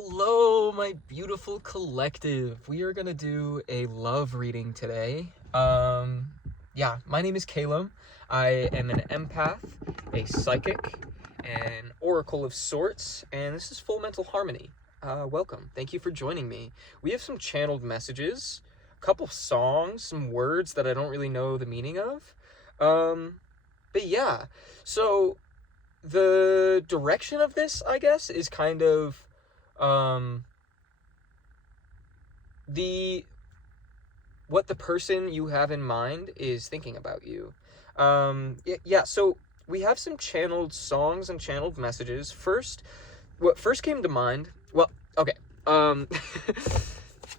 Hello, my beautiful collective. We are gonna do a love reading today. Yeah, my name is Caleb. I am an empath, a psychic, an oracle of sorts, and this is Full Mental Harmony. Welcome. Thank you for joining me. We have some channeled messages, a couple songs, some words that I don't really know the meaning of. But yeah, so the direction of this, I guess, is kind of um the what the person you have in mind is thinking about you. Yeah, so we have some channeled songs and channeled messages. What first came to mind, well, okay. um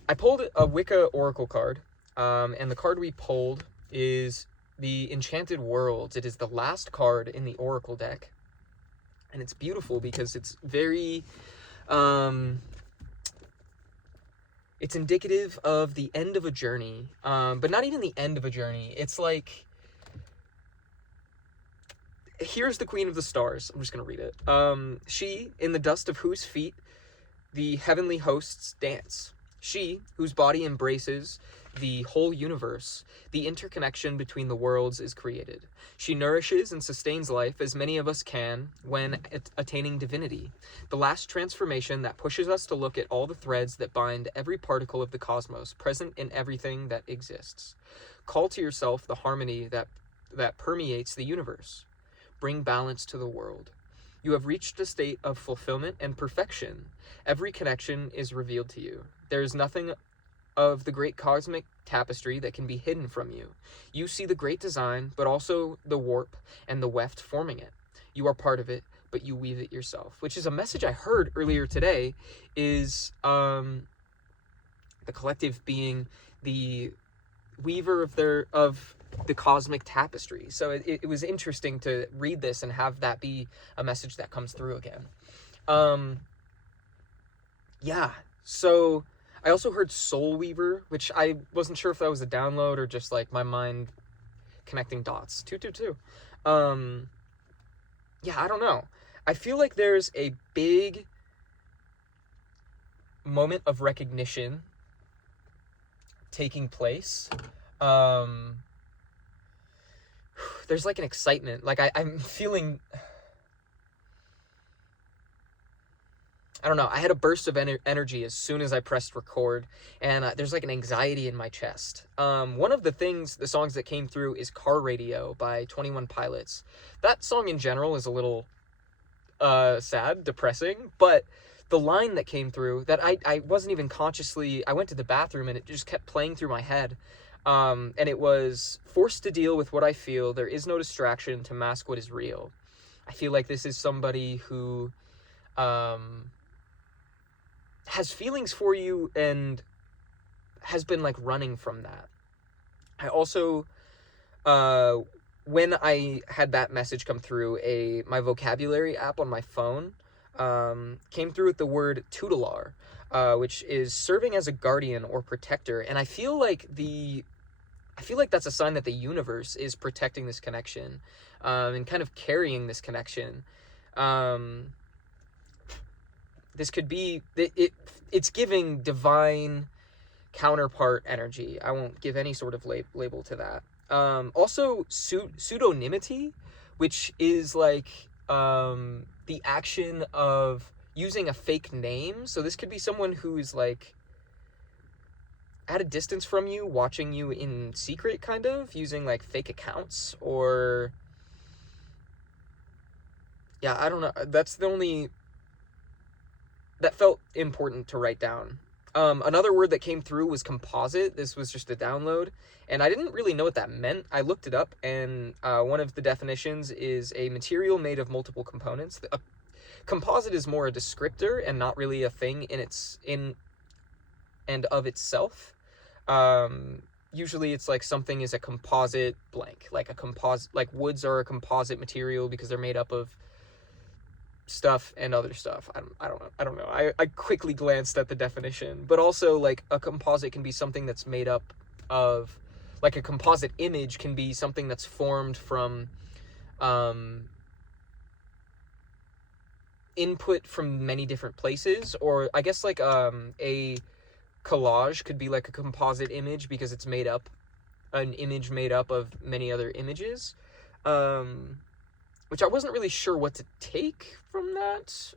I pulled a Wicca oracle card, and the card we pulled is the Enchanted Worlds. It is the last card in the oracle deck, and it's beautiful because it's very it's indicative of the end of a journey, but not even the end of a journey. It's like, here's the Queen of the Stars. I'm just going to read it. She, in the dust of whose feet the heavenly hosts dance. She, whose body embraces the whole universe, the interconnection between the worlds is created. She nourishes and sustains life as many of us can when attaining divinity, the last transformation that pushes us to look at all the threads that bind every particle of the cosmos, present in everything that exists. Call to yourself the harmony that permeates the universe. Bring balance to the world. You have reached a state of fulfillment and perfection. Every connection is revealed to you. There is nothing of the great cosmic tapestry that can be hidden from you. You see the great design, but also the warp and the weft forming it. You are part of it, but you weave it yourself, which is a message I heard earlier today, is the collective being the weaver of the cosmic tapestry. So it was interesting to read this and have that be a message that comes through again. Yeah, so I also heard Soul Weaver, which I wasn't sure if that was a download or just like my mind connecting dots. 222. Yeah, I don't know. I feel like there's a big moment of recognition taking place. There's like an excitement. Like I'm feeling, I don't know, I had a burst of energy as soon as I pressed record, and there's like an anxiety in my chest. One of the songs that came through is Car Radio by 21 Pilots. That song in general is a little sad, depressing, but the line that came through that I wasn't even consciously, I went to the bathroom and it just kept playing through my head. And it was, forced to deal with what I feel, there is no distraction to mask what is real. I feel like this is somebody who has feelings for you and has been like running from that. I also, when I had that message come through, my vocabulary app on my phone came through with the word tutelar, which is serving as a guardian or protector. And I feel like that's a sign that the universe is protecting this connection, and kind of carrying this connection. This could be, it's giving divine counterpart energy. I won't give any sort of label to that. Also, pseudonymity, which is like the action of using a fake name. So this could be someone who's like at a distance from you, watching you in secret, kind of using like fake accounts, or yeah, I don't know. That's the only that felt important to write down. Another word that came through was composite. This was just a download, and I didn't really know what that meant. I looked it up, and one of the definitions is a material made of multiple components. A composite is more a descriptor and not really a thing in and of itself. Usually it's like something is a composite blank, like woods are a composite material because they're made up of stuff and other stuff. I don't know. I quickly glanced at the definition, but also like a composite can be something that's made up of, like a composite image can be something that's formed from input from many different places, or I guess like a collage could be like a composite image because it's an image made up of many other images, which I wasn't really sure what to take from that.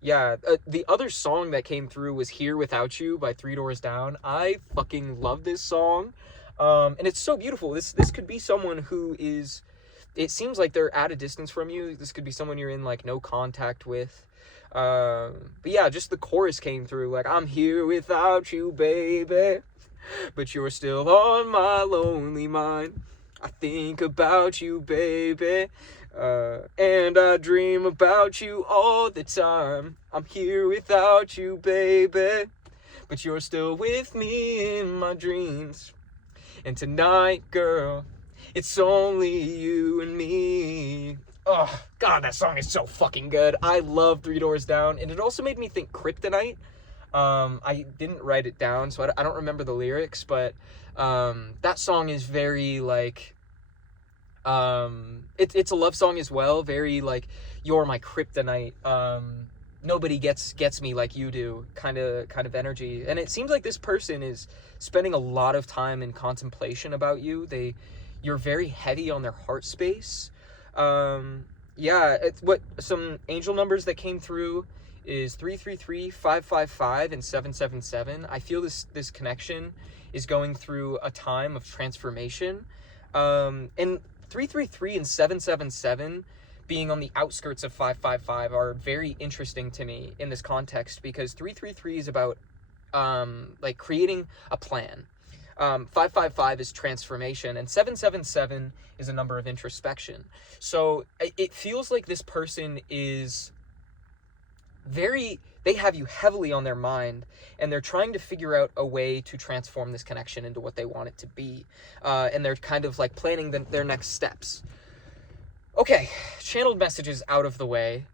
Yeah, the other song that came through was Here Without You by Three Doors Down. I fucking love this song. And it's so beautiful. This could be someone who is, it seems like they're at a distance from you. This could be someone you're in like no contact with. But yeah, just the chorus came through like, I'm here without you, baby, but you're still on my lonely mind. I think about you, baby, and I dream about you all the time. I'm here without you, baby, but you're still with me in my dreams. And tonight, girl, it's only you and me. Oh, God, that song is so fucking good. I love Three Doors Down, and it also made me think Kryptonite. I didn't write it down, so I don't remember the lyrics, but that song is very, like, it's a love song as well, very, like, you're my kryptonite, nobody gets me like you do, kind of energy. And it seems like this person is spending a lot of time in contemplation about you. You're very heavy on their heart space. Yeah, it's what some angel numbers that came through is 333, 555, and 777. I feel this connection is going through a time of transformation. And 333 and 777 being on the outskirts of 555 are very interesting to me in this context, because 333 is about like creating a plan. 555 is transformation, and 777 is a number of introspection. So it feels like this person is they have you heavily on their mind, and they're trying to figure out a way to transform this connection into what they want it to be. And they're kind of like planning their next steps. Okay, channeled messages out of the way.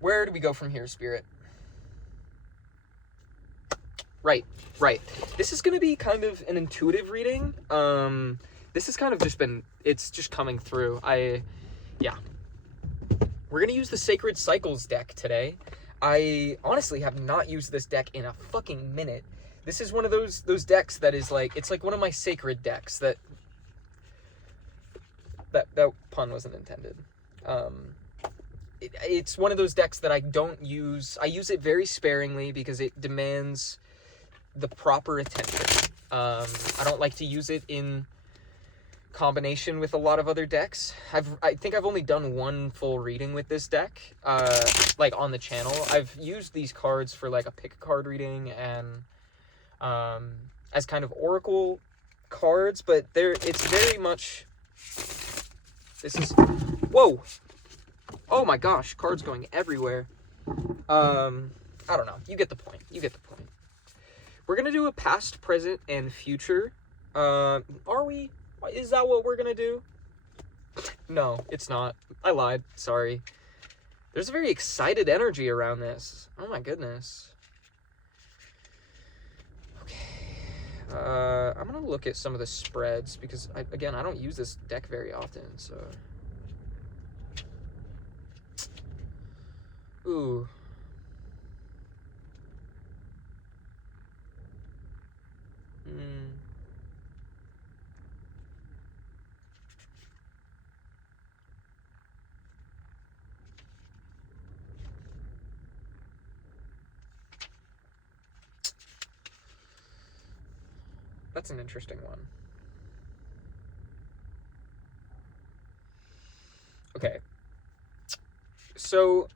Where do we go from here, Spirit? Right. This is going to be kind of an intuitive reading. This has kind of it's just coming through. Yeah. We're going to use the Sacred Cycles deck today. I honestly have not used this deck in a fucking minute. This is one of those decks that is like, it's like one of my sacred decks that pun wasn't intended. It's one of those decks that I don't use. I use it very sparingly because it demands the proper attention. I don't like to use it in combination with a lot of other decks. I think I've only done one full reading with this deck, like on the channel. I've used these cards for like a pick a card reading and as kind of oracle cards, but it's very much, whoa, oh my gosh, cards going everywhere. I don't know, you get the point. We're gonna do a past, present, and future. Is that what we're gonna do? No, it's not. I lied. Sorry. There's a very excited energy around this. Oh my goodness. Okay. I'm gonna look at some of the spreads because, I don't use this deck very often, so. Ooh. That's an interesting one. Okay. So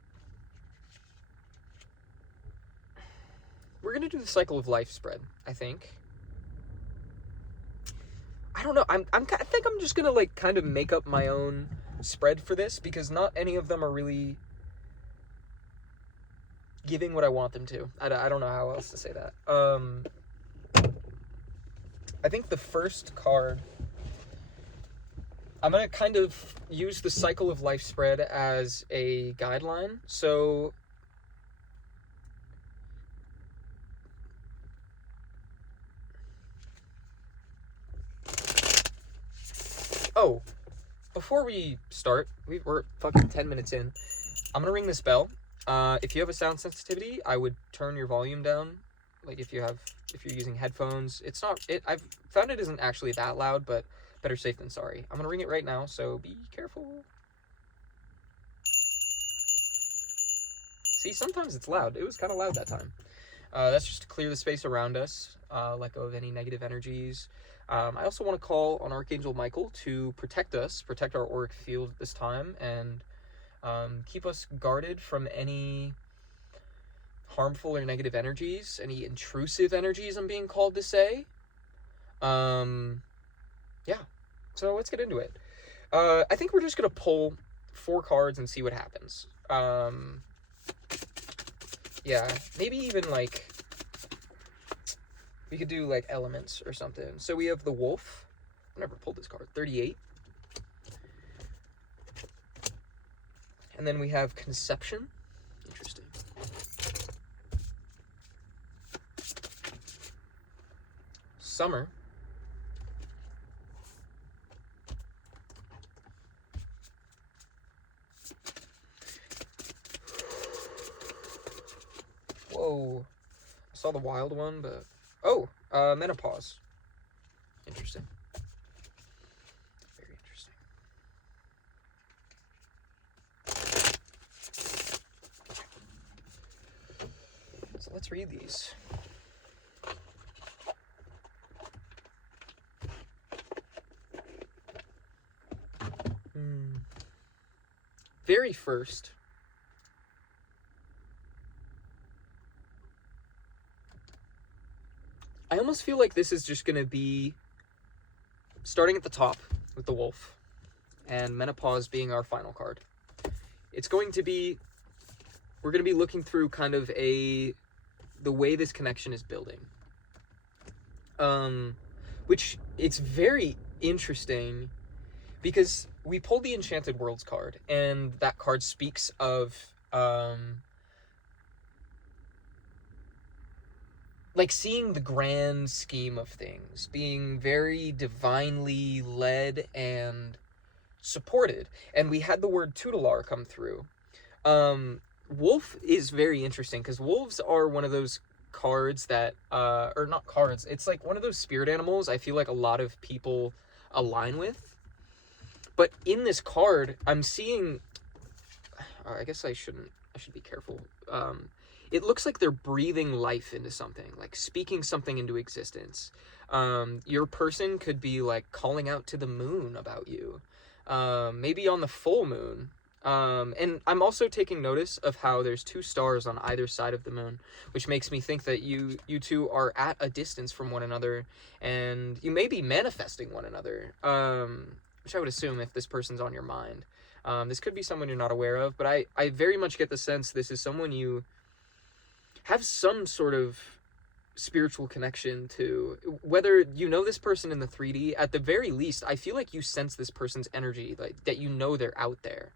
we're going to do the cycle of life spread, I think. I don't know. I think I'm just going to like kind of make up my own spread for this, because not any of them are really giving what I want them to. I don't know how else to say that. I think the first card, I'm going to kind of use the cycle of life spread as a guideline. So before we start, we're fucking 10 minutes in. I'm gonna ring this bell. If you have a sound sensitivity, I would turn your volume down. Like if you're using headphones, I've found it isn't actually that loud, but better safe than sorry. I'm gonna ring it right now, so be careful. See, sometimes it's loud. It was kind of loud that time. That's just to clear the space around us, let go of any negative energies. I also want to call on Archangel Michael to protect us, protect our auric field at this time, and keep us guarded from any harmful or negative energies, any intrusive energies, I'm being called to say. Yeah, so let's get into it. I think we're just going to pull 4 cards and see what happens. Yeah, maybe even like we could do like elements or something. So we have the wolf. I never pulled this card. 38. And then we have conception. Interesting. Summer. Whoa. I saw the wild one, but... Oh! Menopause. Interesting. Very interesting. So let's read these. Very first... I almost feel like this is just going to be starting at the top with the wolf and menopause being our final card. It's going to be, we're going to be looking through kind of the way this connection is building. Which it's very interesting because we pulled the Enchanted Worlds card, and that card speaks of, like seeing the grand scheme of things, being very divinely led and supported. And we had the word Tutelar come through. Wolf is very interesting because wolves are one of those cards that, or not cards, it's like one of those spirit animals I feel like a lot of people align with. But in this card, I'm seeing, I guess I should be careful. It looks like they're breathing life into something, like speaking something into existence. Your person could be like calling out to the moon about you, maybe on the full moon. And I'm also taking notice of how there's 2 stars on either side of the moon, which makes me think that you two are at a distance from one another, and you may be manifesting one another, which I would assume if this person's on your mind. This could be someone you're not aware of, but I very much get the sense this is someone you have some sort of spiritual connection to. Whether you know this person in the 3D, at the very least, I feel like you sense this person's energy, like that you know they're out there.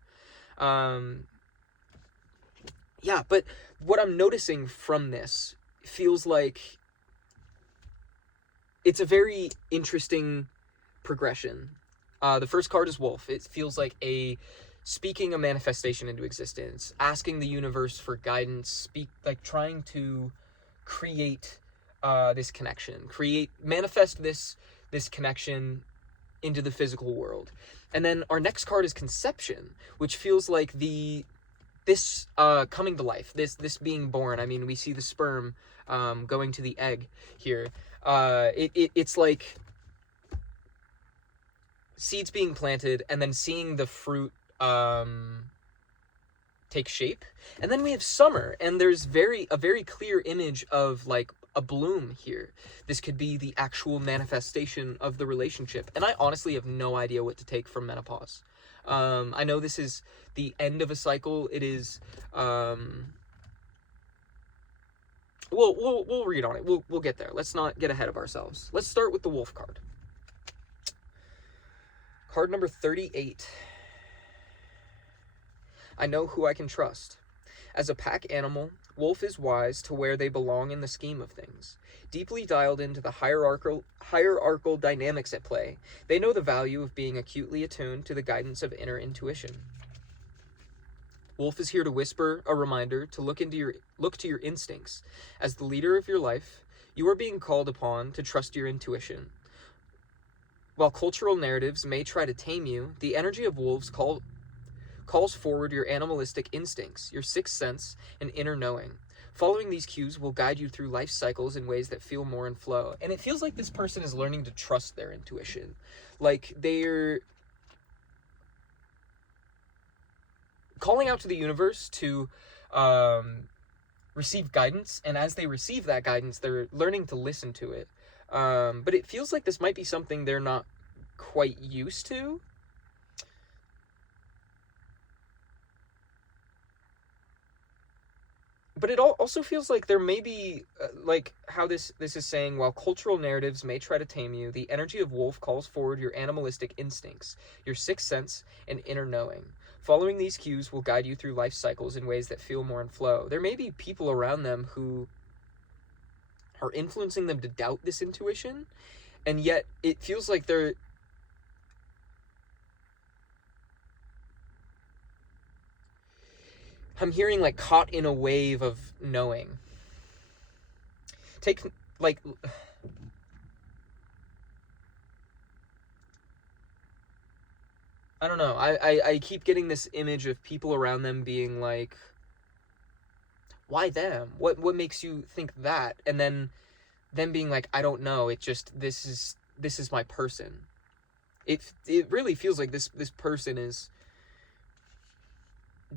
Yeah, but what I'm noticing from this feels like it's a very interesting progression. The first card is Wolf. It feels like speaking a manifestation into existence, asking the universe for guidance, trying to create this connection, manifest this connection into the physical world. And then our next card is Conception, which feels like this coming to life, this being born. I mean, we see the sperm going to the egg here. It's like seeds being planted and then seeing the fruit take shape. And then we have summer, and there's a very clear image of like a bloom here. This could be the actual manifestation of the relationship, and I honestly have no idea what to take from menopause. I know this is the end of a cycle. It is we'll read on it. We'll get there. Let's not get ahead of ourselves. Let's start with the wolf card. Card number 38. I know who I can trust. As a pack animal, Wolf is wise to where they belong in the scheme of things. Deeply dialed into the hierarchical dynamics at play, they know the value of being acutely attuned to the guidance of inner intuition. Wolf is here to whisper a reminder to look to your instincts. As the leader of your life, you are being called upon to trust your intuition. While cultural narratives may try to tame you, the energy of wolves calls forward your animalistic instincts, your sixth sense, and inner knowing. Following these cues will guide you through life cycles in ways that feel more in flow. And it feels like this person is learning to trust their intuition. Like they're calling out to the universe to receive guidance, and as they receive that guidance, they're learning to listen to it. But it feels like this might be something they're not quite used to. But it also feels like there may be, like how this is saying, while cultural narratives may try to tame you, the energy of wolf calls forward your animalistic instincts, your sixth sense, and inner knowing. Following these cues will guide you through life cycles in ways that feel more in flow. There may be people around them who are influencing them to doubt this intuition, and yet it feels like I'm hearing like caught in a wave of knowing. I don't know. I keep getting this image of people around them being like, why them? What makes you think that? And then them being like, I don't know. It just, this is my person. It really feels like this person is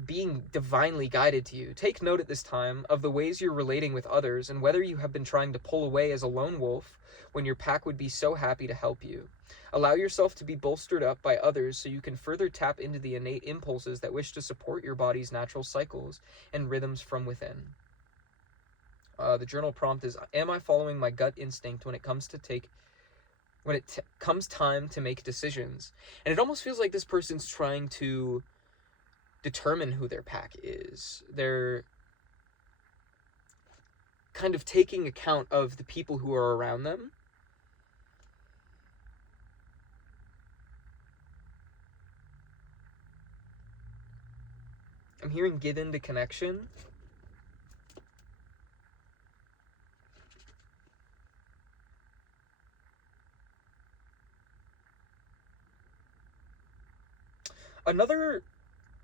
being divinely guided to you. Take note at this time of the ways you're relating with others and whether you have been trying to pull away as a lone wolf when your pack would be so happy to help you. Allow yourself to be bolstered up by others so you can further tap into the innate impulses that wish to support your body's natural cycles and rhythms from within. The journal prompt is, am I following my gut instinct when it comes time to make decisions? And it almost feels like this person's trying to determine who their pack is. They're kind of taking account of the people who are around them. I'm hearing give into connection. Another,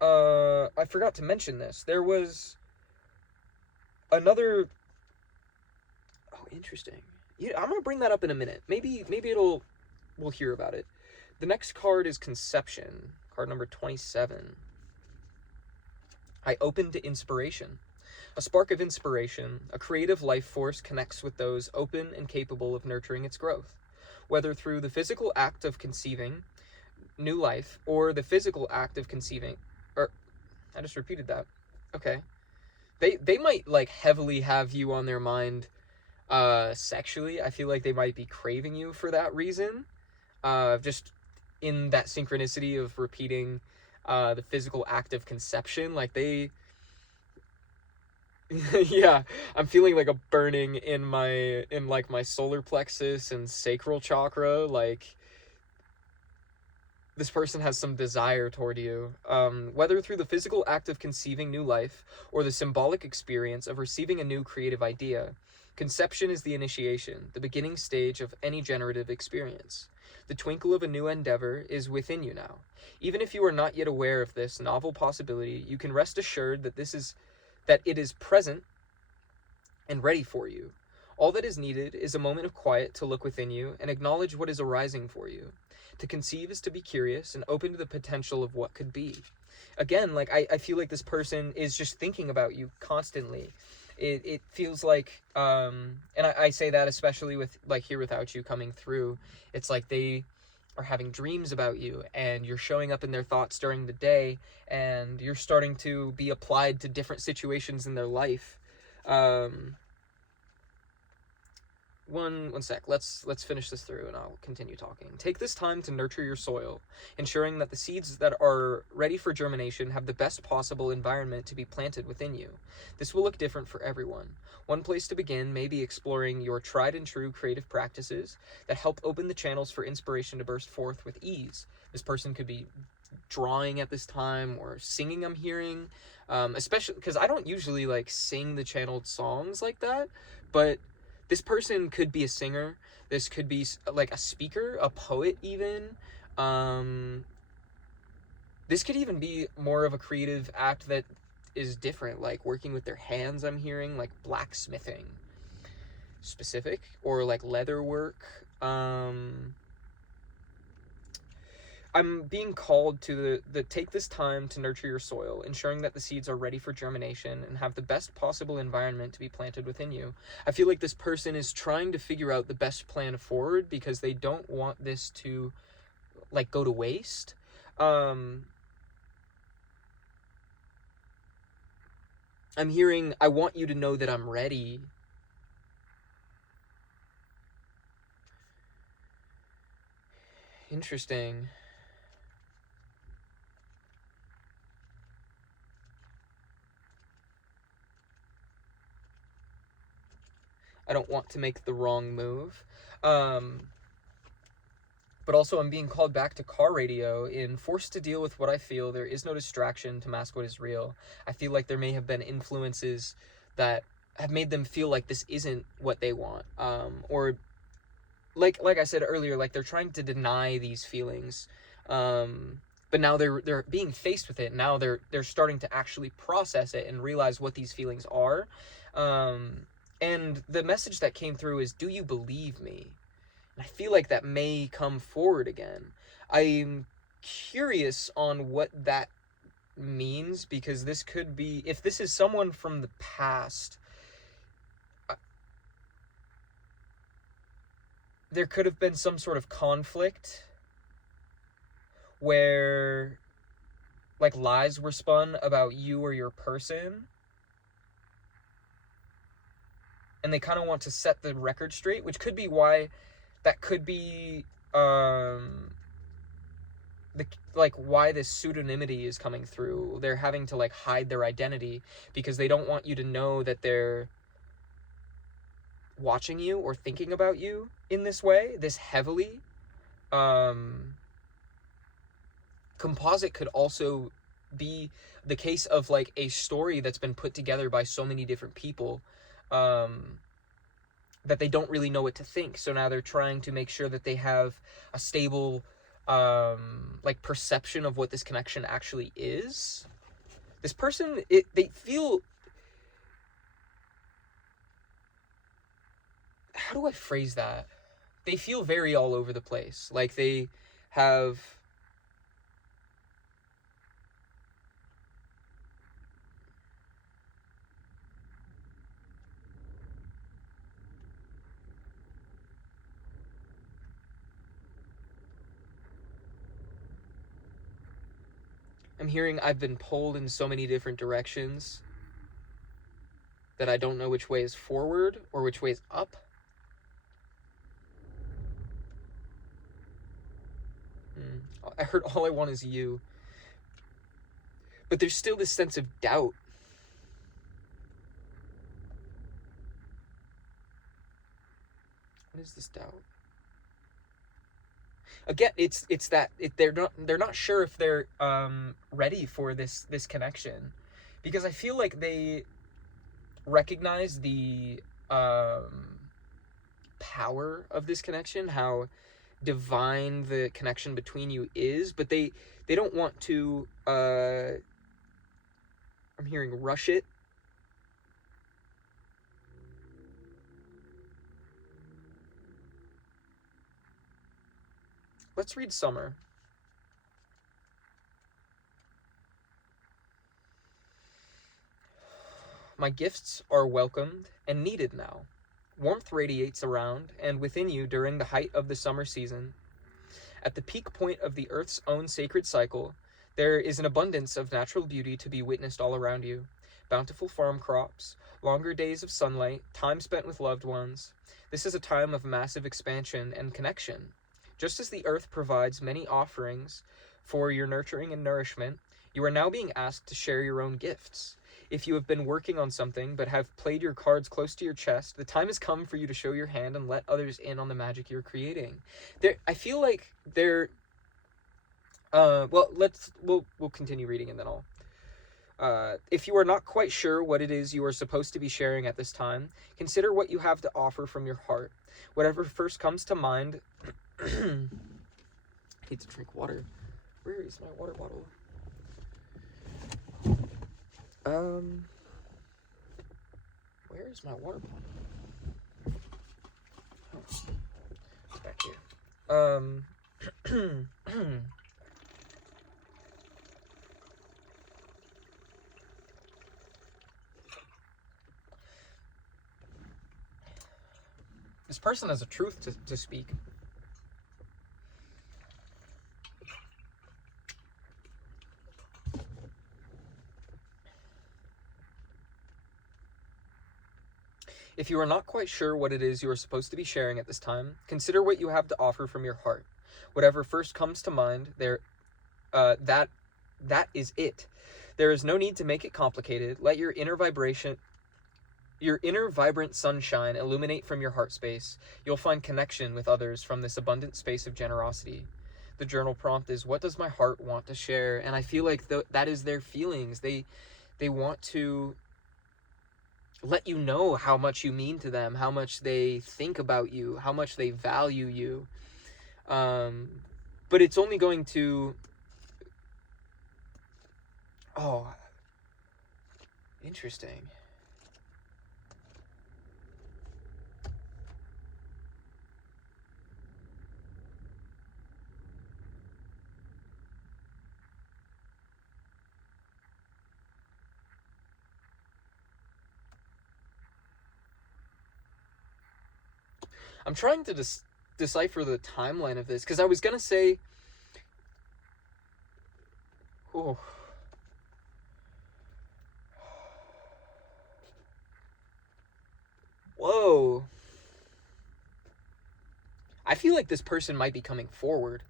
I forgot to mention this. There was another, oh, interesting. Yeah, I'm going to bring that up in a minute. Maybe we'll hear about it. The next card is Conception, card number 27. I open to inspiration. A spark of inspiration, a creative life force connects with those open and capable of nurturing its growth, whether through the physical act of conceiving new life or the physical act of conceiving, or I just repeated that. Okay. They might like heavily have you on their mind sexually. I feel like they might be craving you for that reason. Just in that synchronicity of repeating the physical act of conception, like they yeah, I'm feeling like a burning in my solar plexus and sacral chakra. Like this person has some desire toward you, whether through the physical act of conceiving new life or the symbolic experience of receiving a new creative idea. Conception is the initiation, the beginning stage of any generative experience. The twinkle of a new endeavor is within you now. Even if you are not yet aware of this novel possibility, you can rest assured that it is present and ready for you. All that is needed is a moment of quiet to look within you and acknowledge what is arising for you. To conceive is to be curious and open to the potential of what could be. Again, like I feel like this person is just thinking about you constantly. It feels like, and I say that especially with like Here Without You coming through. It's like they are having dreams about you and you're showing up in their thoughts during the day and you're starting to be applied to different situations in their life. one sec. Let's finish this through and I'll continue talking. Take this time to nurture your soil, ensuring that the seeds that are ready for germination have the best possible environment to be planted within you. This will look different for everyone. One place to begin may be exploring your tried and true creative practices that help open the channels for inspiration to burst forth with ease. This person could be drawing at this time or singing, I'm hearing, especially because I don't usually like sing the channeled songs like that, but this person could be a singer. This could be like a speaker, a poet even. This could even be more of a creative act that is different, like working with their hands, I'm hearing, like blacksmithing specific, or like leather work. I'm being called to the take this time to nurture your soil, ensuring that the seeds are ready for germination and have the best possible environment to be planted within you. I feel like this person is trying to figure out the best plan forward because they don't want this to like go to waste. I'm hearing, I want you to know that I'm ready. Interesting. I don't want to make the wrong move. But also I'm being called back to car radio in forced to deal with what I feel. There is no distraction to mask what is real. I feel like there may have been influences that have made them feel like this isn't what they want. Or like I said earlier, like they're trying to deny these feelings. But now they're being faced with it. Now they're starting to actually process it and realize what these feelings are. And the message that came through is, do you believe me? And I feel like that may come forward again. I'm curious on what that means, because this could be, if this is someone from the past, there could have been some sort of conflict where like lies were spun about you or your person, and they kind of want to set the record straight, which could be why that could be why this pseudonymity is coming through. They're having to like hide their identity because they don't want you to know that they're watching you or thinking about you in this way, this heavily. Composite could also be the case of like a story that's been put together by so many different people that they don't really know what to think. So now they're trying to make sure that they have a stable like perception of what this connection actually is. This person, they feel, how do I phrase that? They feel very all over the place. Like they have, I'm hearing I've been pulled in so many different directions that I don't know which way is forward or which way is up. I heard all I want is you. But there's still this sense of doubt. What is this doubt? Again, it's that they're not sure if they're ready for this connection, because I feel like they recognize the power of this connection, how divine the connection between you is, but they don't want to I'm hearing rush it. Let's read Summer. My gifts are welcomed and needed now. Warmth radiates around and within you during the height of the summer season. At the peak point of the Earth's own sacred cycle, there is an abundance of natural beauty to be witnessed all around you. bountiful farm crops, longer days of sunlight, time spent with loved ones. This is a time of massive expansion and connection. Just as the earth provides many offerings for your nurturing and nourishment, you are now being asked to share your own gifts. If you have been working on something but have played your cards close to your chest, the time has come for you to show your hand and let others in on the magic you're creating. I feel like there. Well, we'll continue reading and then I'll. If you are not quite sure what it is you are supposed to be sharing at this time, consider what you have to offer from your heart. Whatever first comes to mind. I need to drink water. Where is my water bottle? Where is my water bottle? Oh, it's back here. This person has a truth to speak. If you are not quite sure what it is you are supposed to be sharing at this time, consider what you have to offer from your heart. Whatever first comes to mind, that is it. There is no need to make it complicated. Let your inner vibrant sunshine illuminate from your heart space. You'll find connection with others from this abundant space of generosity. The journal prompt is, what does my heart want to share? And I feel like that is their feelings. They want to let you know how much you mean to them, how much they think about you, how much they value you. But it's only going to... Oh, interesting. I'm trying to decipher the timeline of this, because I was going to say... Oh. Whoa. I feel like this person might be coming forward.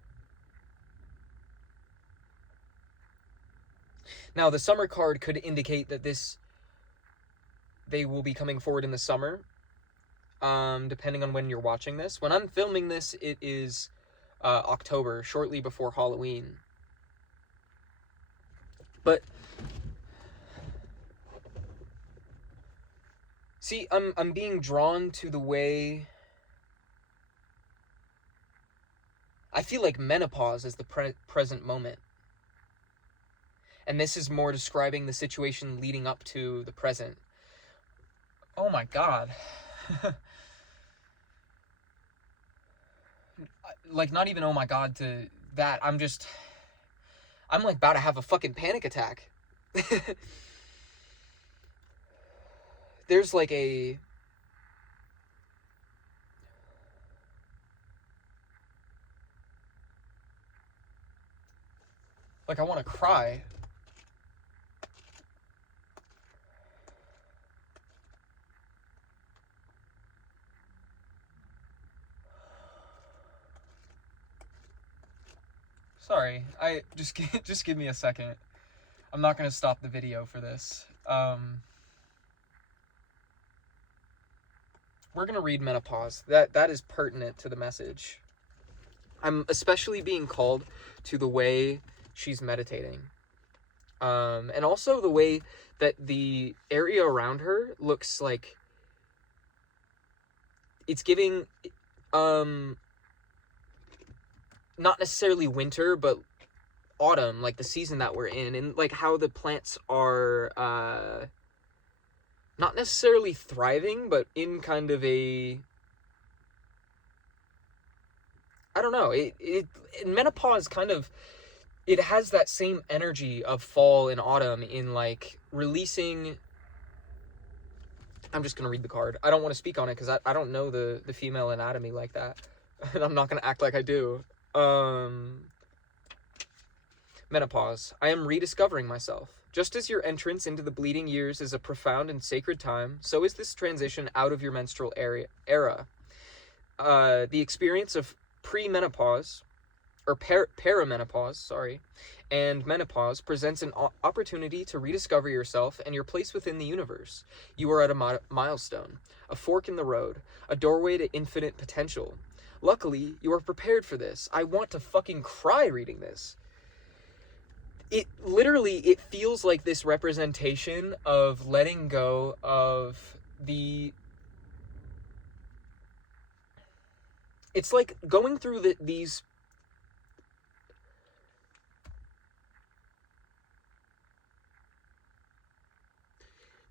Now, the summer card could indicate that they will be coming forward in the summer. Depending on when you're watching this. When I'm filming this, it is October, shortly before Halloween. But see, I'm being drawn to the way I feel like menopause is the present moment. And this is more describing the situation leading up to the present. Oh my god. Like, not even oh my god to that. I'm like about to have a fucking panic attack. There's like a... Like, I want to cry. Sorry, just give me a second. I'm not gonna stop the video for this. We're gonna read menopause. That is pertinent to the message. I'm especially being called to the way she's meditating. And also the way that the area around her looks like it's giving, not necessarily winter, but autumn, like the season that we're in, and like how the plants are not necessarily thriving, but in kind of a... I don't know, menopause kind of, it has that same energy of fall and autumn in like releasing... I'm just gonna read the card. I don't want to speak on it because I don't know the female anatomy like that. And I'm not gonna act like I do. Menopause. I am rediscovering myself. Just as your entrance into the bleeding years is a profound and sacred time, so is this transition out of your menstrual era. The experience of premenopause, or perimenopause, sorry, and menopause presents an opportunity to rediscover yourself and your place within the universe. You are at a milestone, a fork in the road, a doorway to infinite potential. Luckily, you are prepared for this. I want to fucking cry reading this. It feels like this representation of letting go of it's like going through these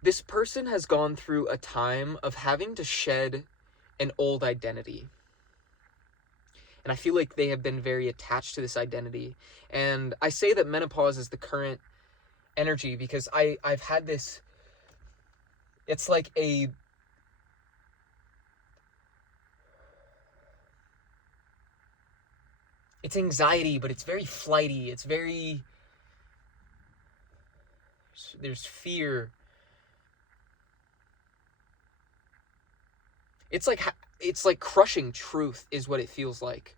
this person has gone through a time of having to shed an old identity. And I feel like they have been very attached to this identity. And I say that menopause is the current energy because I've had this, it's like it's anxiety, but it's very flighty. It's very, there's fear. It's like crushing truth is what it feels like.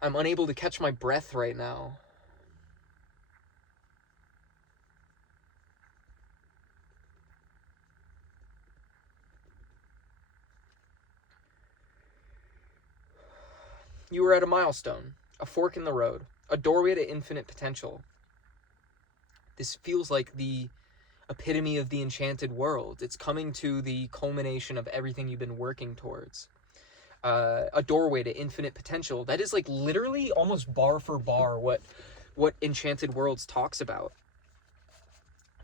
I'm unable to catch my breath right now. You are at a milestone, a fork in the road, a doorway to infinite potential. This feels like the epitome of the enchanted world. It's coming to the culmination of everything you've been working towards. A doorway to infinite potential. That is like literally almost bar for bar what Enchanted Worlds talks about.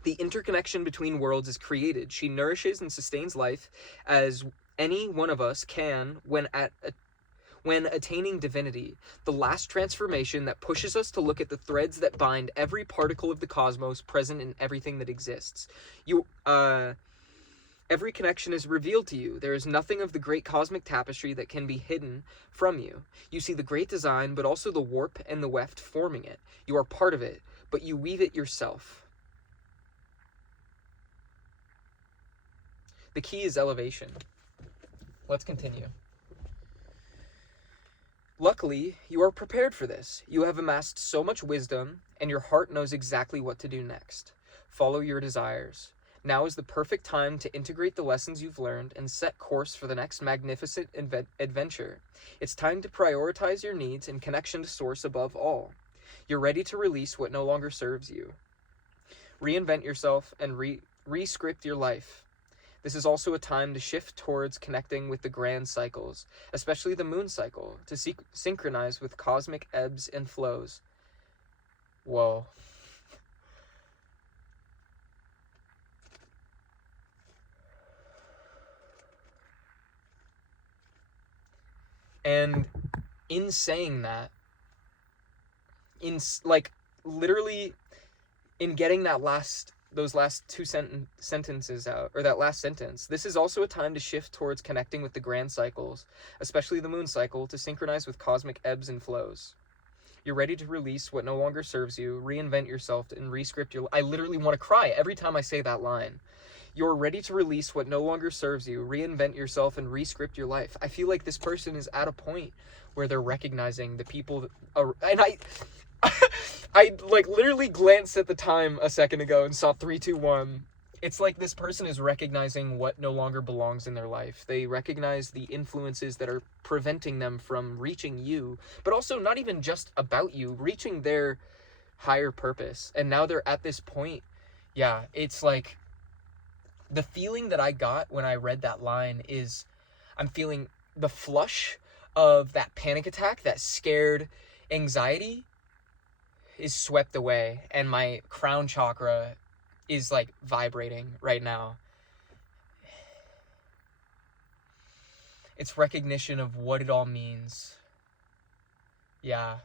The interconnection between worlds is created. She nourishes and sustains life as any one of us can when attaining divinity, the last transformation that pushes us to look at the threads that bind every particle of the cosmos present in everything that exists. Every connection is revealed to you. There is nothing of the great cosmic tapestry that can be hidden from you. You see the great design, but also the warp and the weft forming it. You are part of it, but you weave it yourself. The key is elevation. Let's continue. Luckily, you are prepared for this. You have amassed so much wisdom, and your heart knows exactly what to do next. Follow your desires. Now is the perfect time to integrate the lessons you've learned and set course for the next magnificent adventure. It's time to prioritize your needs and connection to Source above all. You're ready to release what no longer serves you. Reinvent yourself and re-script your life. This is also a time to shift towards connecting with the grand cycles, especially the moon cycle, to synchronize with cosmic ebbs and flows. Whoa. And in saying that, literally in getting those last two sentences out, or that last sentence, this is also a time to shift towards connecting with the grand cycles, especially the moon cycle, to synchronize with cosmic ebbs and flows. You're ready to release what no longer serves you, reinvent yourself, and re-script your... I literally want to cry every time I say that line. You're ready to release what no longer serves you, reinvent yourself, and re-script your life. I feel like this person is at a point where they're recognizing the people that are... And I like literally glanced at the time a second ago and saw 3, 2, 1. It's like this person is recognizing what no longer belongs in their life. They recognize the influences that are preventing them from reaching you, but also not even just about you, reaching their higher purpose. And now they're at this point. Yeah, it's like the feeling that I got when I read that line is I'm feeling the flush of that panic attack, that scared anxiety is swept away, and my crown chakra is like vibrating right now. It's recognition of what it all means. Yeah.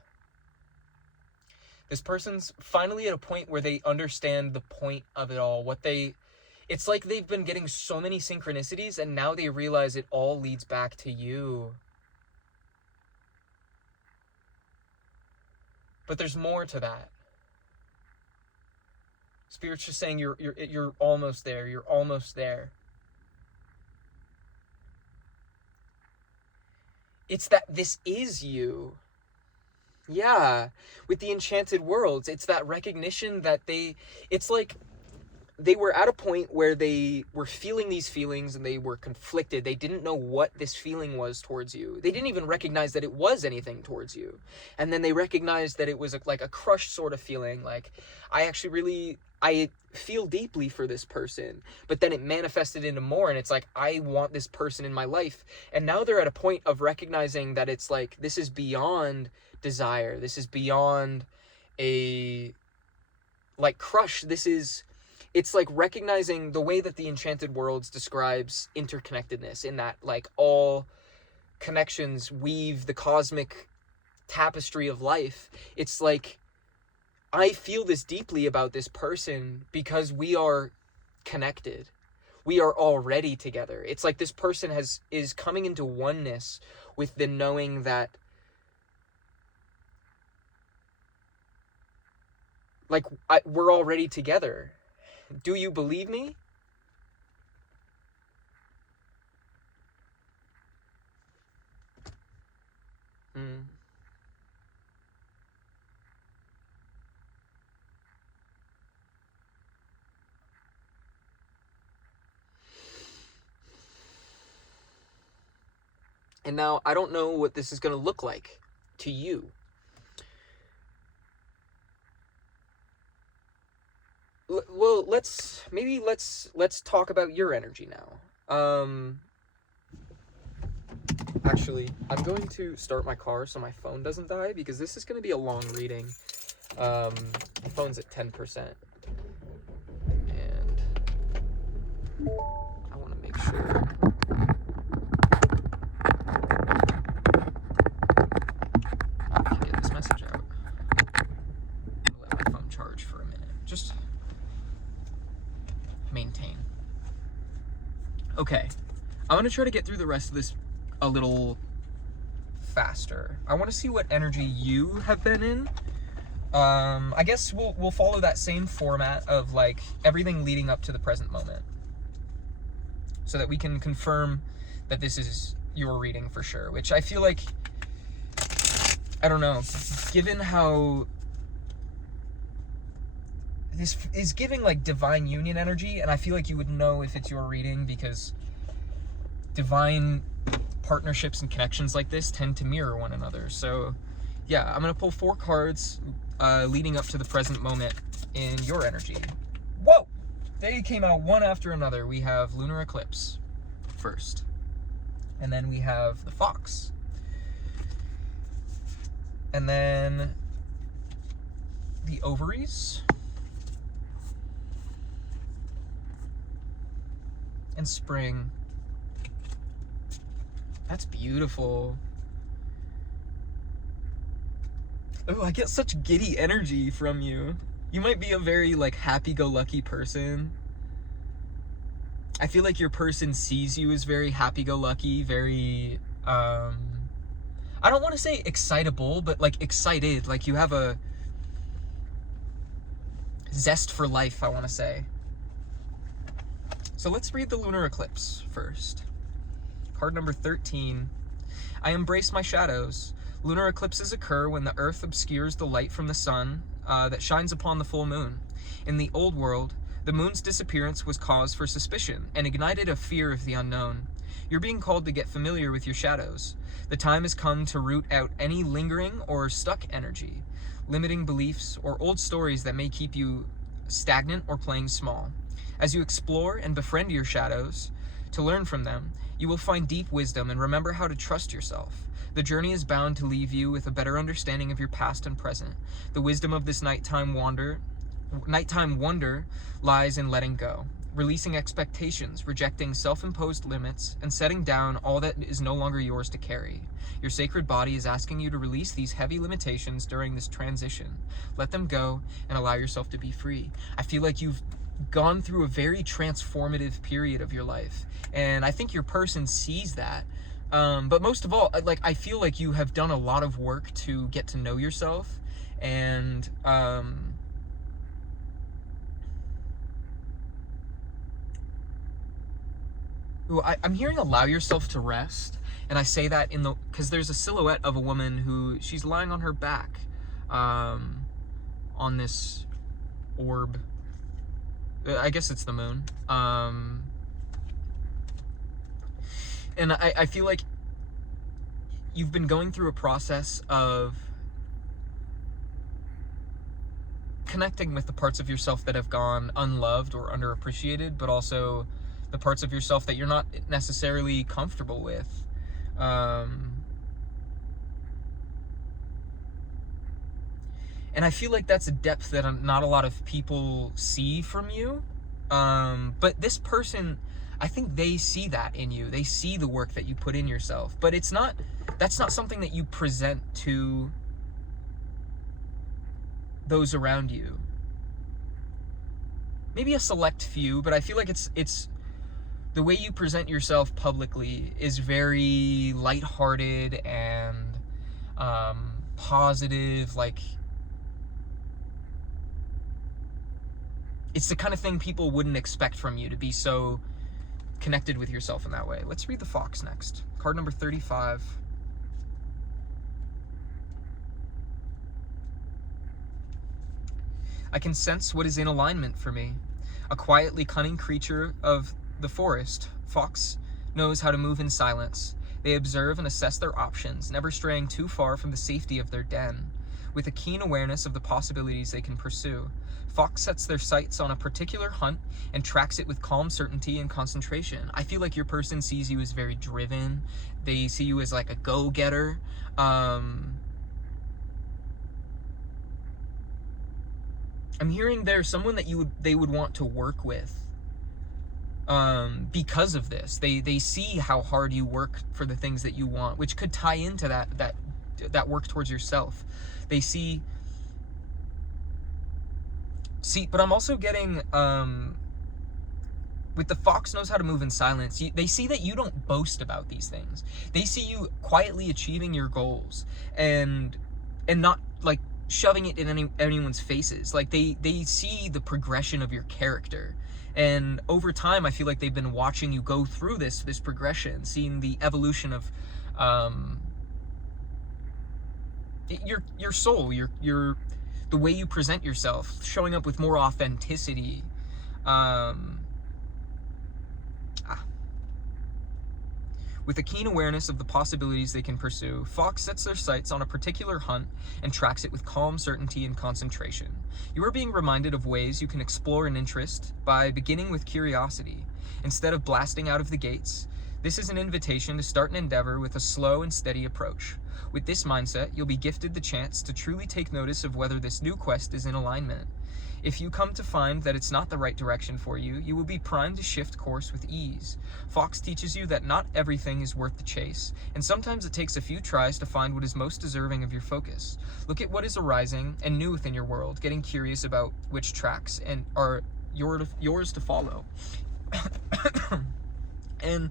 This person's finally at a point where they understand the point of it all. It's like they've been getting so many synchronicities, and now they realize it all leads back to you. But there's more to that. Spirit's just saying you're almost there. You're almost there. It's that this is you. Yeah. With the Enchanted Worlds, it's that recognition that it's like they were at a point where they were feeling these feelings and they were conflicted. They didn't know what this feeling was towards you. They didn't even recognize that it was anything towards you. And then they recognized that it was like a crushed sort of feeling. Like, I feel deeply for this person. But then it manifested into more, and it's like, I want this person in my life. And now they're at a point of recognizing that it's like, this is beyond desire. This is beyond a, like, crush. It's like recognizing the way that the Enchanted Worlds describes interconnectedness, in that, like, all connections weave the cosmic tapestry of life. It's like, I feel this deeply about this person because we are connected. We are already together. It's like this person is coming into oneness with the knowing that, like, we're already together. Do you believe me? And now I don't know what this is going to look like to you. Well, let's talk about your energy now. Actually, I'm going to start my car so my phone doesn't die, because this is going to be a long reading. The phone's at 10%. And I want to make sure. I can get this message out. I'll let my phone charge for a minute. Just maintain. Okay. I'm going to try to get through the rest of this a little faster. I want to see what energy you have been in. I guess we'll follow that same format of, like, everything leading up to the present moment, so that we can confirm that this is your reading for sure, which I feel like, I don't know, given how this is giving, like, divine union energy, and I feel like you would know if it's your reading, because divine partnerships and connections like this tend to mirror one another. So yeah, I'm gonna pull 4 cards leading up to the present moment in your energy. Whoa! They came out one after another. We have Lunar Eclipse first, and then we have the Fox, and then the Ovaries, and Spring. That's beautiful. Oh, I get such giddy energy from you. You might be a very, like, happy-go-lucky person. I feel like your person sees you as very happy-go-lucky, very, I don't want to say excitable, but, like, excited. Like, you have a zest for life, I want to say. So let's read the Lunar Eclipse first. Card number 13. I embrace my shadows. Lunar eclipses occur when the earth obscures the light from the sun that shines upon the full moon. In the old world, the moon's disappearance was cause for suspicion and ignited a fear of the unknown. You're being called to get familiar with your shadows. The time has come to root out any lingering or stuck energy, limiting beliefs, or old stories that may keep you stagnant or playing small. As you explore and befriend your shadows, to learn from them, you will find deep wisdom and remember how to trust yourself. The journey is bound to leave you with a better understanding of your past and present. The wisdom of this nighttime wonder lies in letting go, releasing expectations, rejecting self-imposed limits, and setting down all that is no longer yours to carry. Your sacred body is asking you to release these heavy limitations during this transition. Let them go and allow yourself to be free. I feel like you've gone through a very transformative period of your life, and I think your person sees that. But most of all, like, I feel like you have done a lot of work to get to know yourself, And I'm hearing allow yourself to rest, and I say that because there's a silhouette of a woman who she's lying on her back, on this orb. I guess it's the moon. And I feel like you've been going through a process of connecting with the parts of yourself that have gone unloved or underappreciated, but also the parts of yourself that you're not necessarily comfortable with. And I feel like that's a depth that not a lot of people see from you. But this person, I think they see that in you. They see the work that you put in yourself. But that's not something that you present to those around you. Maybe a select few, but I feel like it's the way you present yourself publicly is very lighthearted and positive. Like, it's the kind of thing people wouldn't expect from you, to be so connected with yourself in that way. Let's read the Fox next. Card number 35. I can sense what is in alignment for me. A quietly cunning creature of the forest, Fox knows how to move in silence. They observe and assess their options, never straying too far from the safety of their den. With a keen awareness of the possibilities they can pursue, Fox sets their sights on a particular hunt and tracks it with calm certainty and concentration. I feel like your person sees you as very driven. They see you as like a go-getter. I'm hearing there's someone that they would want to work with because of this. They see how hard you work for the things that you want, which could tie into that work towards yourself. They see, but I'm also getting with the Fox knows how to move in silence. They see that you don't boast about these things. They see you quietly achieving your goals and not like shoving it in anyone's faces. Like they see the progression of your character, and over time I feel like they've been watching you go through this progression, seeing the evolution of your soul, your the way you present yourself, showing up with more authenticity. With a keen awareness of the possibilities they can pursue, Fox sets their sights on a particular hunt and tracks it with calm certainty and concentration. You are being reminded of ways you can explore an interest by beginning with curiosity. Instead of blasting out of the gates, this is an invitation to start an endeavor with a slow and steady approach. With this mindset, you'll be gifted the chance to truly take notice of whether this new quest is in alignment. If you come to find that it's not the right direction for you, you will be primed to shift course with ease. Fox teaches you that not everything is worth the chase, and sometimes it takes a few tries to find what is most deserving of your focus. Look at what is arising and new within your world, getting curious about which tracks and are yours to follow. And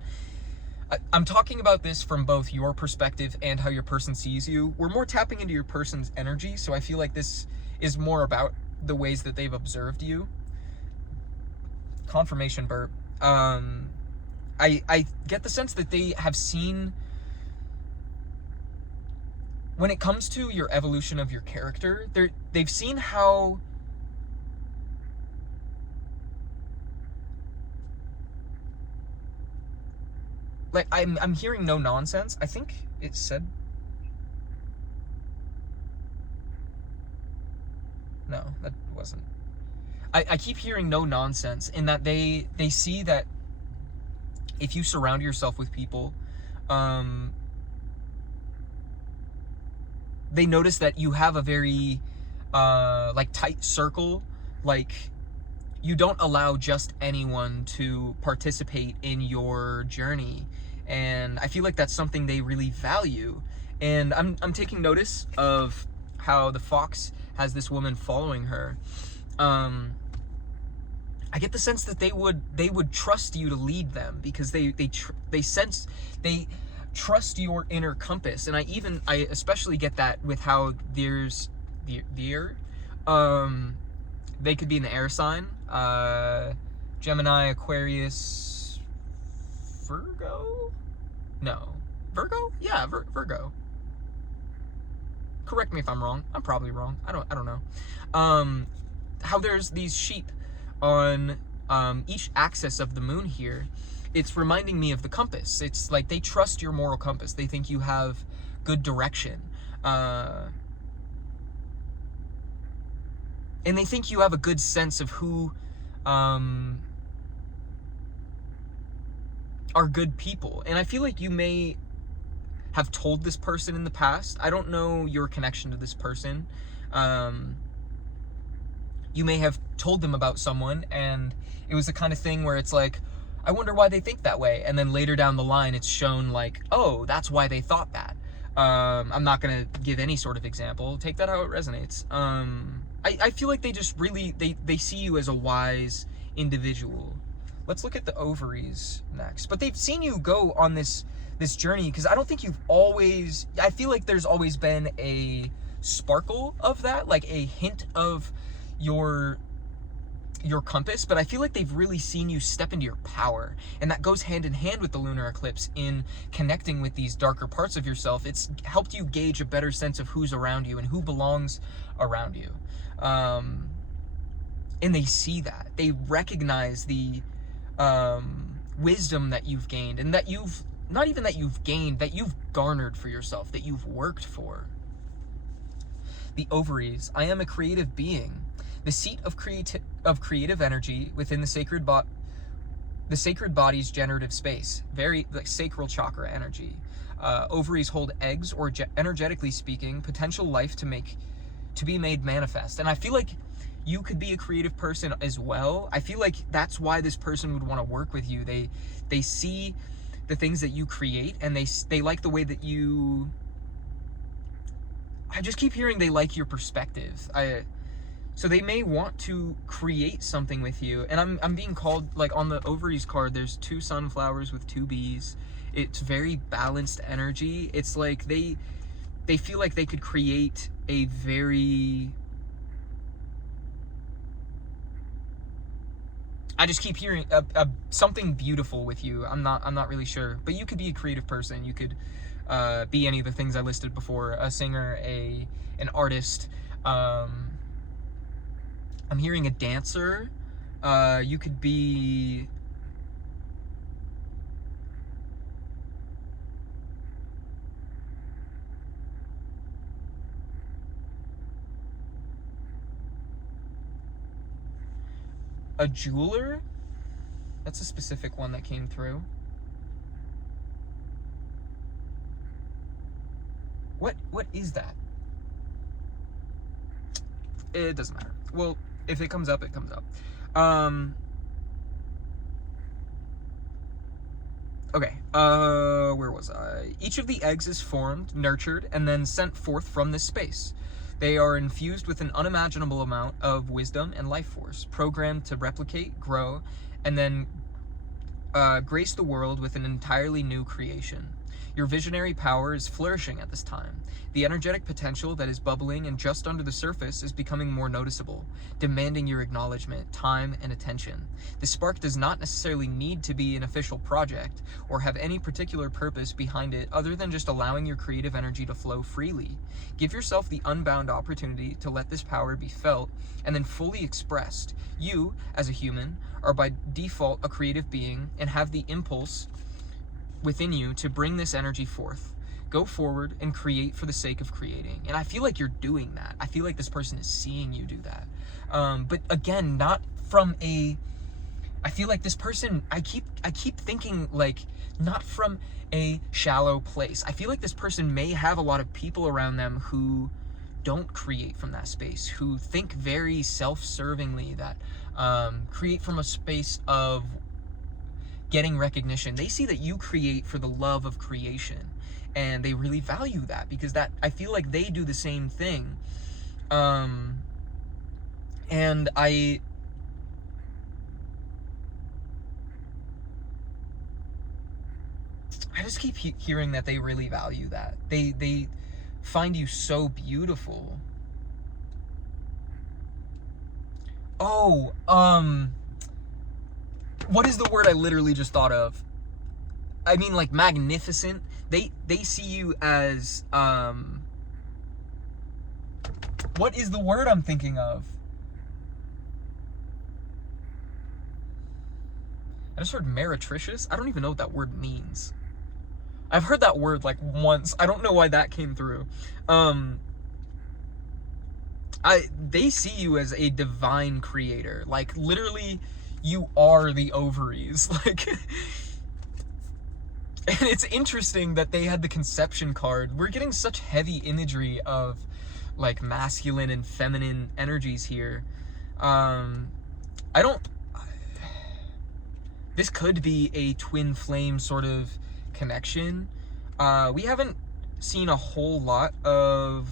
I'm talking about this from both your perspective and how your person sees you. We're more tapping into your person's energy, so I feel like this is more about the ways that they've observed you. Confirmation burp. I get the sense that they have seen, when it comes to your evolution of your character, they've seen how like I'm hearing no nonsense. I think it said no, that wasn't. I keep hearing no nonsense, in that they see that if you surround yourself with people, they notice that you have a very like tight circle. Like, you don't allow just anyone to participate in your journey, and I feel like that's something they really value. And I'm taking notice of how the Fox has this woman following her. I get the sense that they would trust you to lead them, because they sense, they trust your inner compass. And I especially get that with how there's the year. They could be in the air sign. Gemini, Aquarius, Virgo? No. Virgo? Yeah, Virgo. Correct me if I'm wrong. I'm probably wrong. I don't know. How there's these sheep on each axis of the moon here. It's reminding me of the compass. It's like they trust your moral compass. They think you have good direction. And they think you have a good sense of who are good people. And I feel like you may have told this person in the past. I don't know your connection to this person. You may have told them about someone, and it was the kind of thing where it's like, I wonder why they think that way. And then later down the line, it's shown like, oh, that's why they thought that. I'm not going to give any sort of example. Take that how it resonates. I feel like they just really, they see you as a wise individual. Let's look at the ovaries next. But they've seen you go on this journey, because I don't think you've always, I feel like there's always been a sparkle of that, like a hint of your compass, but I feel like they've really seen you step into your power, and that goes hand in hand with the lunar eclipse in connecting with these darker parts of yourself. It's helped you gauge a better sense of who's around you and who belongs around you, and they see that, they recognize the wisdom that you've gained, and that you've not even that you've gained, that you've garnered for yourself, that you've worked for. The ovaries. I am a creative being, the seat of creative energy within the sacred body's generative space, very like sacral chakra energy. Ovaries hold eggs, or energetically speaking, potential life to be made manifest. And I feel like you could be a creative person as well. I feel like that's why this person would want to work with you. They see the things that you create, and they like the way that you, I just keep hearing they like your perspective. So they may want to create something with you. And I'm being called, like on the ovaries card, there's 2 sunflowers with 2 bees. It's very balanced energy. It's like they feel like they could create a very, I just keep hearing something beautiful with you. I'm not really sure, but you could be a creative person. You could be any of the things I listed before: a singer, an artist. I'm hearing a dancer. You could be a jeweler. That's a specific one that came through. What is that? It doesn't matter. Well, if it comes up, it comes up. Okay, where was I? Each of the eggs is formed, nurtured, and then sent forth from this space. They are infused with an unimaginable amount of wisdom and life force, programmed to replicate, grow, and then grace the world with an entirely new creation. Your visionary power is flourishing at this time. The energetic potential that is bubbling and just under the surface is becoming more noticeable, demanding your acknowledgement, time, and attention. The spark does not necessarily need to be an official project or have any particular purpose behind it other than just allowing your creative energy to flow freely. Give yourself the unbound opportunity to let this power be felt and then fully expressed. You, as a human, are by default a creative being and have the impulse within you to bring this energy forth. Go forward and create for the sake of creating. And I feel like you're doing that. I feel like this person is seeing you do that. But again, not from a, I feel like this person, I keep thinking like not from a shallow place. I feel like this person may have a lot of people around them who don't create from that space, who think very self-servingly, that create from a space of getting recognition. They see that you create for the love of creation, and they really value that, because that, I feel like they do the same thing. And I just keep hearing that they really value that. They find you so beautiful. Oh, what is the word I literally just thought of? I mean, like, magnificent. They see you as, what is the word I'm thinking of? I just heard meretricious. I don't even know what that word means. I've heard that word like once. I don't know why that came through. Um, they see you as a divine creator. Like, literally, you are the ovaries. Like, and it's interesting that they had the conception card. We're getting such heavy imagery of like masculine and feminine energies here. Um, I don't. This could be a twin flame sort of connection. We haven't seen a whole lot of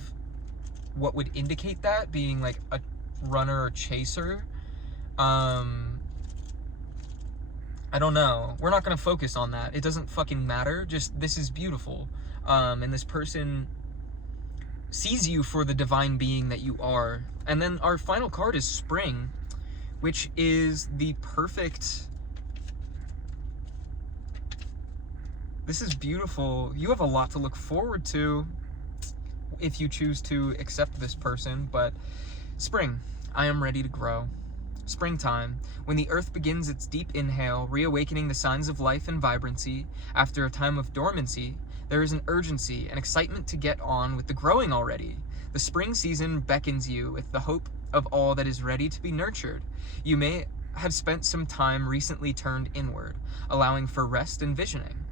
what would indicate that, being like a runner or chaser. I don't know. We're not going to focus on that. It doesn't fucking matter. Just, this is beautiful. And this person sees you for the divine being that you are. And then our final card is Spring, which is the perfect... This is beautiful. You have a lot to look forward to if you choose to accept this person, but spring, I am ready to grow. Springtime, when the earth begins its deep inhale, reawakening the signs of life and vibrancy, after a time of dormancy, there is an urgency and excitement to get on with the growing already. The spring season beckons you with the hope of all that is ready to be nurtured. You may have spent some time recently turned inward, allowing for rest and visioning.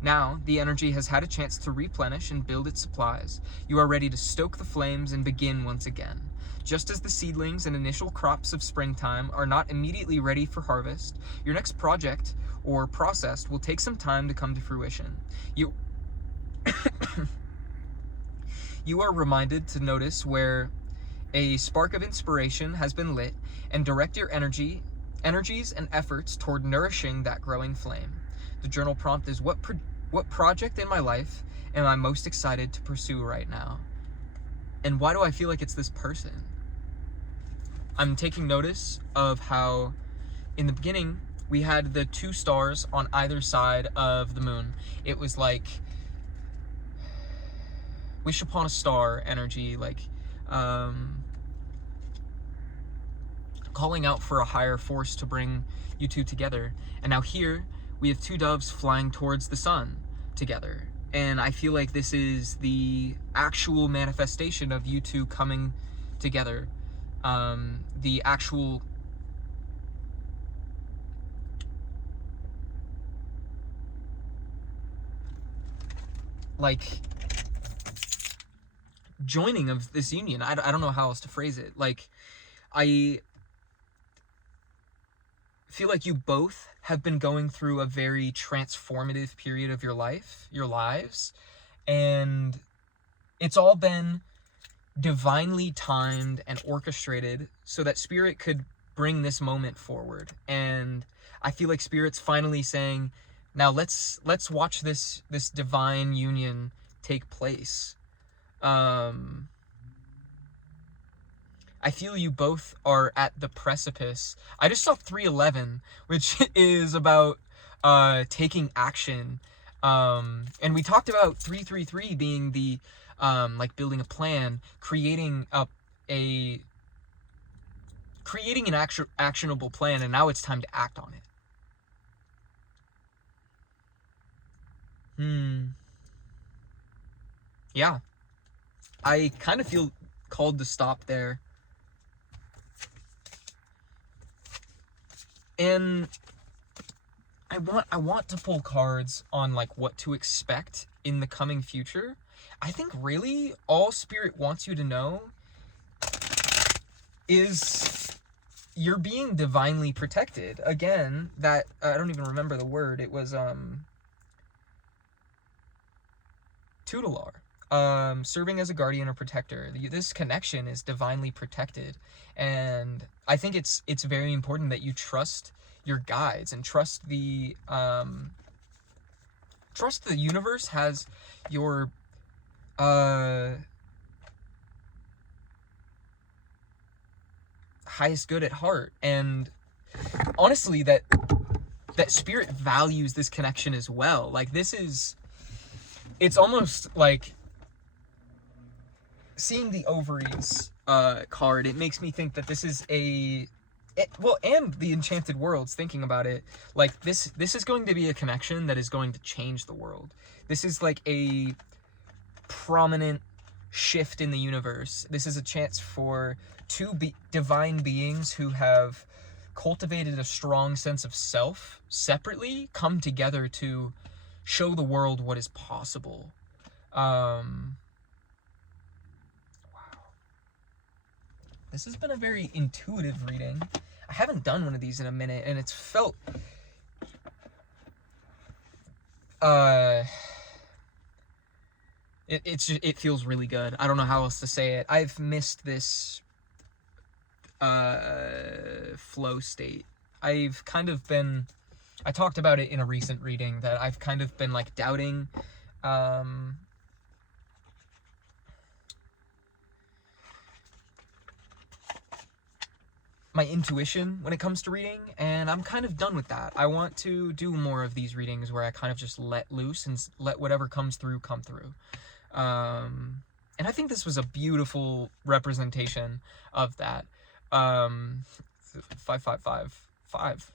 Now, the energy has had a chance to replenish and build its supplies. You are ready to stoke the flames and begin once again. Just as the seedlings and initial crops of springtime are not immediately ready for harvest, your next project or process will take some time to come to fruition. You you are reminded to notice where a spark of inspiration has been lit and direct your energies and efforts toward nourishing that growing flame. The journal prompt is, what project in my life am I most excited to pursue right now? And why do I feel like it's this person? I'm taking notice of how in the beginning we had the two stars on either side of the moon. It was like wish upon a star energy, like calling out for a higher force to bring you two together. And now here we have two doves flying towards the sun together. And I feel like this is the actual manifestation of you two coming together. The actual like joining of this union. I don't know how else to phrase it. Like, I feel like you both have been going through a very transformative period of your lives, and it's all been divinely timed and orchestrated so that Spirit could bring this moment forward. And I feel like Spirit's finally saying, now let's watch this divine union take place. I feel you both are at the precipice. I just saw 311, which is about taking action. And we talked about 333 being the like building a plan, creating an actionable plan, and now it's time to act on it. Yeah. I kind of feel called to stop there. And I want to pull cards on like what to expect in the coming future. I think really all Spirit wants you to know is you're being divinely protected. Again, that I don't even remember the word. It was tutelar. Serving as a guardian or protector. This connection is divinely protected, and I think it's very important that you trust your guides and trust the universe has your highest good at heart. And honestly, that spirit values this connection as well. Like, it's almost like seeing the ovaries card. It makes me think that this is and the Enchanted Worlds, thinking about it, like this is going to be a connection that is going to change the world. This is like a prominent shift in the universe. This is a chance for two divine beings who have cultivated a strong sense of self separately come together to show the world what is possible. Wow. This has been a very intuitive reading. I haven't done one of these in a minute, and it's felt it feels really good. I don't know how else to say it. I've missed this flow state. I talked about it in a recent reading, that I've kind of been like doubting my intuition when it comes to reading, and I'm kind of done with that. I want to do more of these readings where I kind of just let loose and let whatever comes through come through. And I think this was a beautiful representation of that. 5555.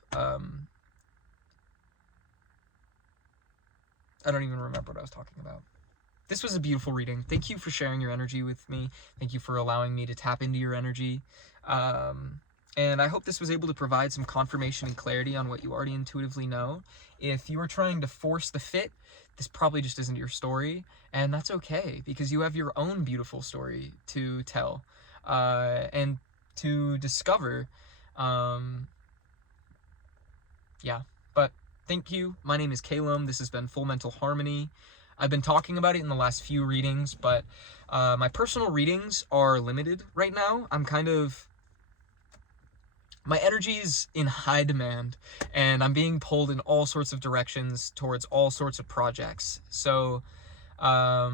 I don't even remember what I was talking about. This was a beautiful reading. Thank you for sharing your energy with me. Thank you for allowing me to tap into your energy. And I hope this was able to provide some confirmation and clarity on what you already intuitively know. If you are trying to force the fit, this probably just isn't your story, and that's okay, because you have your own beautiful story to tell and to discover. Yeah, but thank you. My name is Calum. This has been Full Mental Harmony. I've been talking about it in the last few readings, but my personal readings are limited right now. My energy is in high demand, and I'm being pulled in all sorts of directions towards all sorts of projects. So, yeah,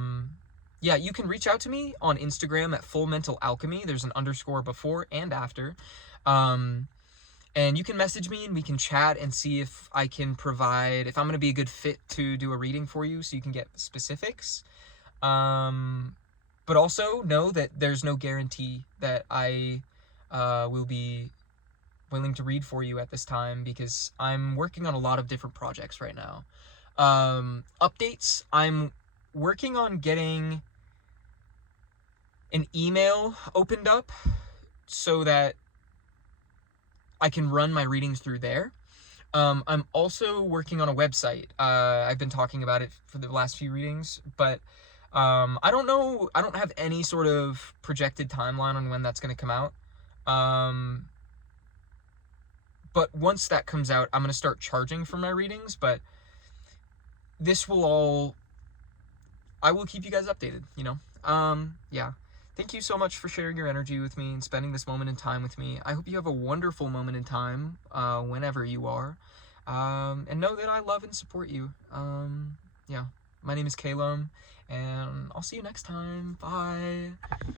you can reach out to me on Instagram at Full Mental Alchemy. There's an underscore before and after. And you can message me and we can chat and see if I can provide, if I'm going to be a good fit to do a reading for you so you can get specifics. But also know that there's no guarantee that I will be willing to read for you at this time, because I'm working on a lot of different projects right now. Updates, I'm working on getting an email opened up so that I can run my readings through there. I'm also working on a website. I've been talking about it for the last few readings, but I don't know, I don't have any sort of projected timeline on when that's going to come out. But once that comes out, I'm going to start charging for my readings, but I will keep you guys updated, you know? Yeah. Thank you so much for sharing your energy with me and spending this moment in time with me. I hope you have a wonderful moment in time, whenever you are. And know that I love and support you. Yeah. My name is Calum, and I'll see you next time. Bye.